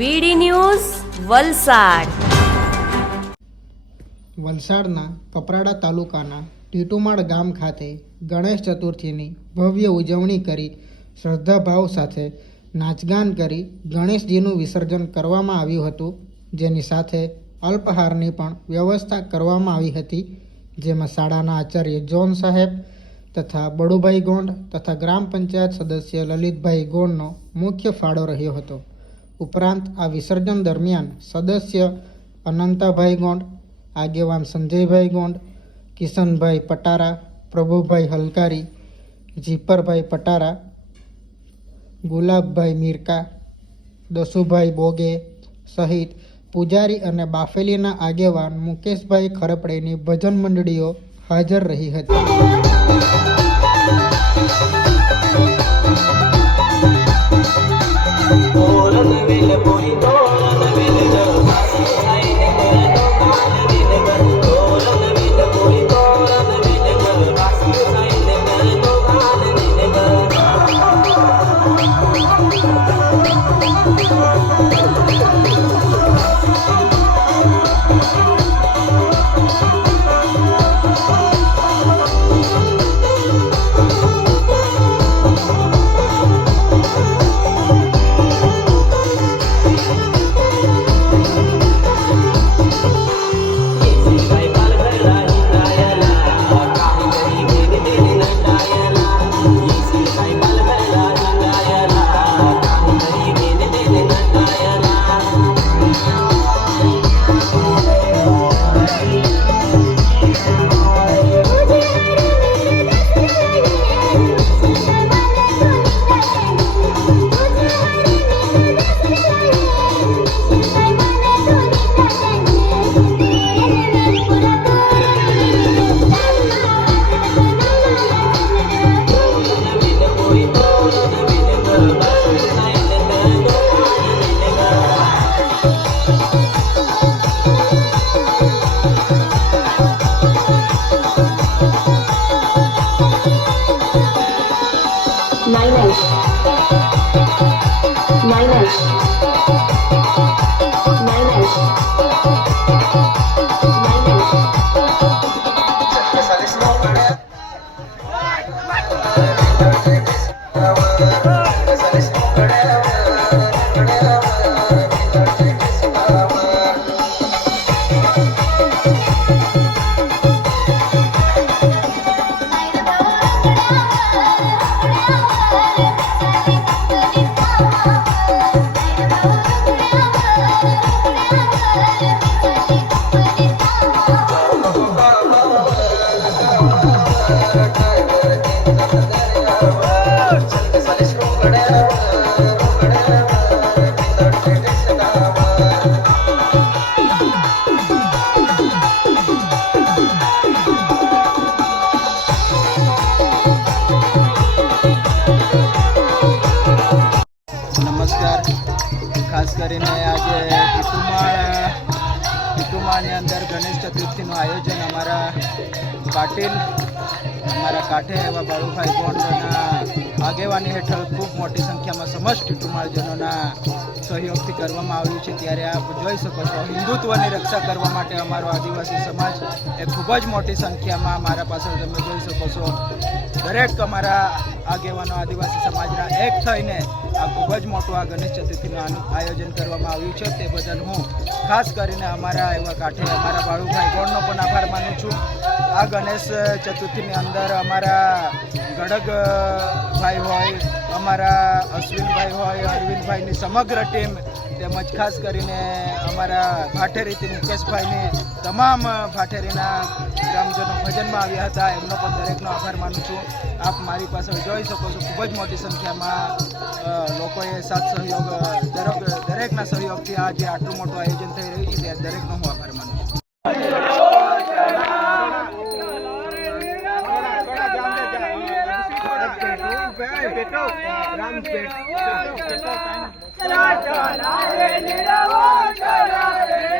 વીડી news Valsad. વલસાડના કપરાડા તાલુકાના ટીટુમાળ ગામ ખાતે ગણેશ ચતુર્થીની ભવ્ય ઉજવણી કરી શ્રદ્ધાભાવ સાથે નાચગાન કરી ગણેશજીનું વિસર્જન કરવામાં આવ્યું હતું. જેની સાથે અલ્પહારની પણ વ્યવસ્થા કરવામાં આવી હતી. જેમાં શાળાના આચાર્ય જોન સાહેબ તથા બડુભાઈ ગોંડ તથા ગ્રામ પંચાયત સદસ્ય લલિતભાઈ ગોંડનો મુખ્ય ફાળો રહ્યો હતો. ઉપરાંત આ વિસર્જન દરમિયાન સદસ્ય અનંતાભાઈ ગોંડ, આગેવાન સંજયભાઈ ગોંડ, કિશનભાઈ પટારા, પ્રભુભાઈ હલકારી, જીપરભાઈ પટારા, ગુલાબભાઈ મીરકા, દસુભાઈ બોગે સહિત પૂજારી અને બાફેલીના આગેવાન મુકેશભાઈ ખરપડેની ભજન મંડળીઓ હાજર રહી હતી. ಮಿಲ ಪುರಿ ತೋಳ ಮಿಲ ಜೋ Let's કરીને આજે ટીટુમાળ ટીટુમાળની અંદર ગણેશ ચતુર્થીનું આયોજન અમારા પાટીલ, અમારા કાંઠે એવા બાળુભાઈ ગોંડના આગેવાની હેઠળ ખૂબ મોટી સંખ્યામાં સમસ્ત ટીટુમાળજનોના સહયોગથી કરવામાં આવ્યું છે. ત્યારે આપ જોઈ શકો છો, હિન્દુત્વની રક્ષા કરવા માટે અમારો આદિવાસી સમાજ એ ખૂબ જ મોટી સંખ્યામાં મારા પાસે તમે જોઈ શકો છો. દરેક અમારા આગેવાનો આદિવાસી સમાજના એક થઈને આ ખૂબ જ મોટું આ ગણેશ ચતુર્થીનું આયોજન કરવામાં આવ્યું છે. તે બદલ હું ખાસ કરીને અમારા એવા કાંઠે, અમારા બાળુભાઈ ગોળનો પણ આભાર માનું છું. આ ગણેશ ચતુર્થીની અંદર અમારા ગડગ ભાઈ હોય, અમારા અશ્વિનભાઈ હોય, અરવિંદભાઈની સમગ્ર ટીમ તેમજ ખાસ કરીને અમારા ભાઠેરીથી મુકેશભાઈની તમામ ભાઠેરીના ગ્રામજનો ભજનમાં આવ્યા હતા. એમનો પણ દરેકનો આભાર માનું છું. આપ મારી પાસે જોઈ શકો છો, ખૂબ જ મોટી સંખ્યામાં અને સાથ સહયોગ, દરેક, દરેકના સહયોગથી આ જે આટલું મોટું આયોજન થઈ રહ્યું છે તે દરેકનો હું આભાર માનું છું. ચલા ચલા રે નિરવો ચલા રે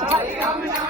Hare Rama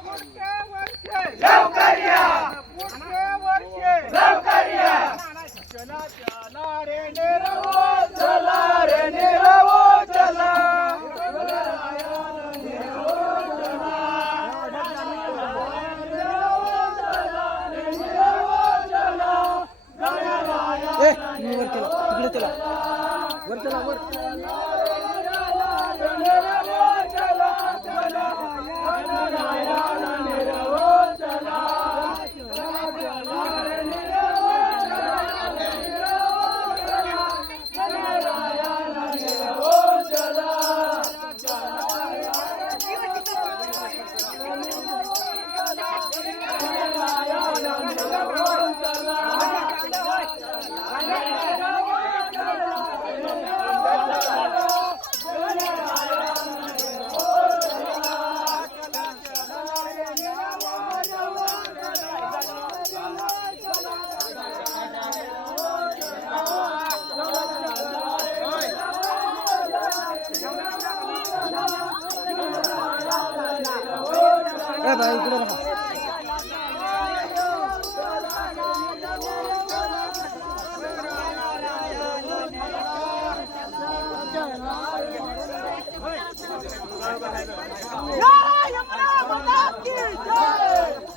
चला वर चला वर ভাই উপরে রাখা Yeah, yeah, yeah, yeah, yeah, yeah.